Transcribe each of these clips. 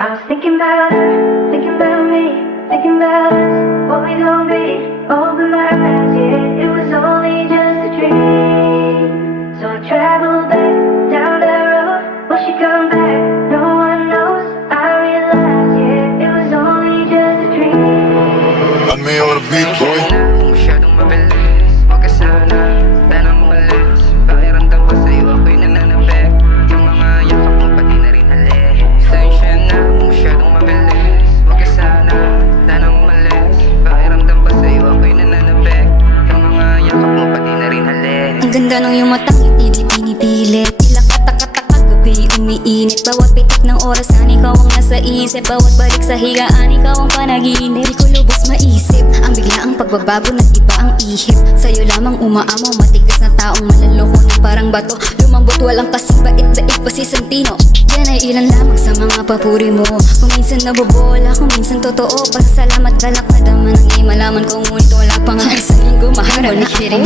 I was thinking about her, thinking about me, thinking about us, what we gon' be. Open my eyes, yeah, it was only just a dream. So I traveled back down that road. Will she come back? No one knows. I realized, yeah, it was only just a dream. On me on the beat, boy. Kung masyadong mabilis, wag ka sana, sanang umalis. Pakiramdam ko sa'yo, ako'y nananabik. Yung mga yakap mo, pati na rin halik. Pasensya na, kung masyadong mabilis, wag ka sana, sanang umalis. Pakiramdam ko sa'yo, ako'y nananabik. Yung mga yakap mo, pati na rin halik. Ang ganda ng iyong matang ngiti, di pinipilit. Tila katak-katak gabi umiinit. Bawat pitik ng orasan, ikaw ang nasa isip. Bawat balik sa higaan, ikaw ang panaginip. Di ko lubos maisip ang biglaang pagbabago ng iba ang ihip. Sa'yo lamang umaamaw, matigas na taong malaloko na parang bato. Lumambot walang kasing bait-bait pa si Santino. Yan ay ilan lamang sa mga papuri mo. Kung minsan nabobola, kung minsan totoo. Pasasalamat galak madama nang imalaman ko. Ngunit wala pa nga isang linggo maharap na ako.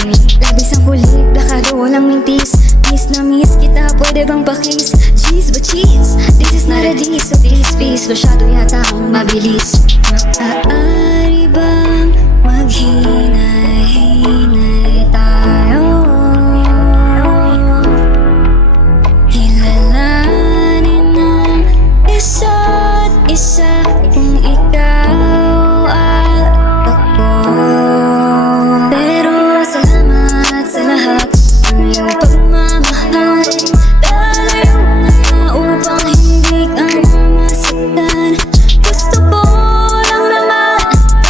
Labis ang kulit, plakado walang mintis. Miss na miss kita, pwede bang pakis? Jeez ba cheese? This is not a diss, so please masyado yata ang mabilis. Maaari bang maghinay-hinay tayo? Kilalanin ng isa't isa kung ikaw at ako. Pero salamat sa lahat ng iyong pagmamahal. Lalayo na upang hindi ka na masaktan. Gusto ko lang naman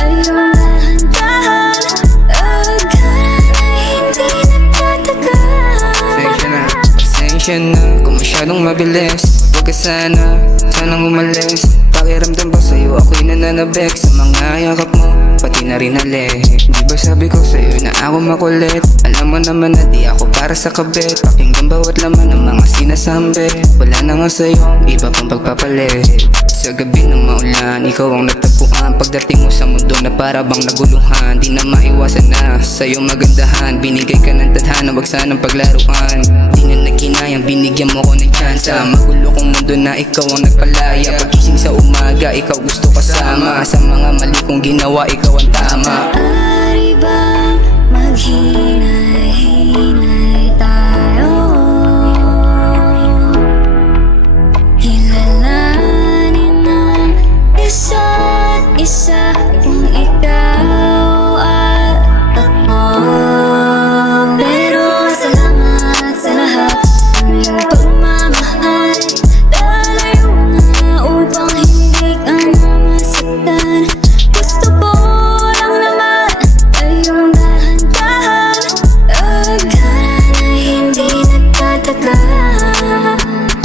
ay iyong dahan-dahan. Agad na hindi nagtatagal. Pasensya na, kung masyadong mabilis, wag ka sana, sanang umalis. Pakiramdam ba sa'yo, ako'y nananabik. Sa mga yakap mo, pati na rin halik. Di ba sabi ko sa'yo na ako makulit? Alam mo naman na di ako para sa kabit. Pakinggan bawat laman ng mga sinasambi. Wala na nga sa'yo, iba pang pagpapalit. Sa gabi ng maulan, ikaw ang natagpuan. Pagdating mo sa mundo na para bang naguluhan, di na maiwasan na sa'yo magandahan. Binigay ka ng tadhana, wag sanang paglaruan. Di na nagkinayang, binigyan mo ko ng tsansa. Magulo kong mundo na ikaw ang nagpalaya. Pagising sa umaga, ikaw gusto kasama. Sa mga mali kong ginawa, ikaw ang tama. Maaari bang maghinay-hinay tayo? Kilalanin ng isa't isa kung ikaw at ako. Pero salamat sa lahat ng iyong pagmamahal. Lalayo na upang hindi ka na masaktan. Gusto ko lang naman ay iyong dahan-dahan. Agad na hindi nagtatagal.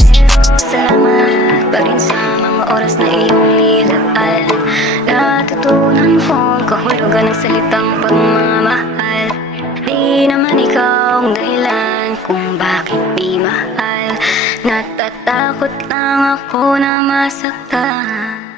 Pero salamat pa rin sa mga oras na iyong nilaan. Natutunan ko ang kahulugan ng salitang pagmamahal. Di naman ikaw ang dahilan kung bakit di mahal. Natatakot lang ako na masaktan.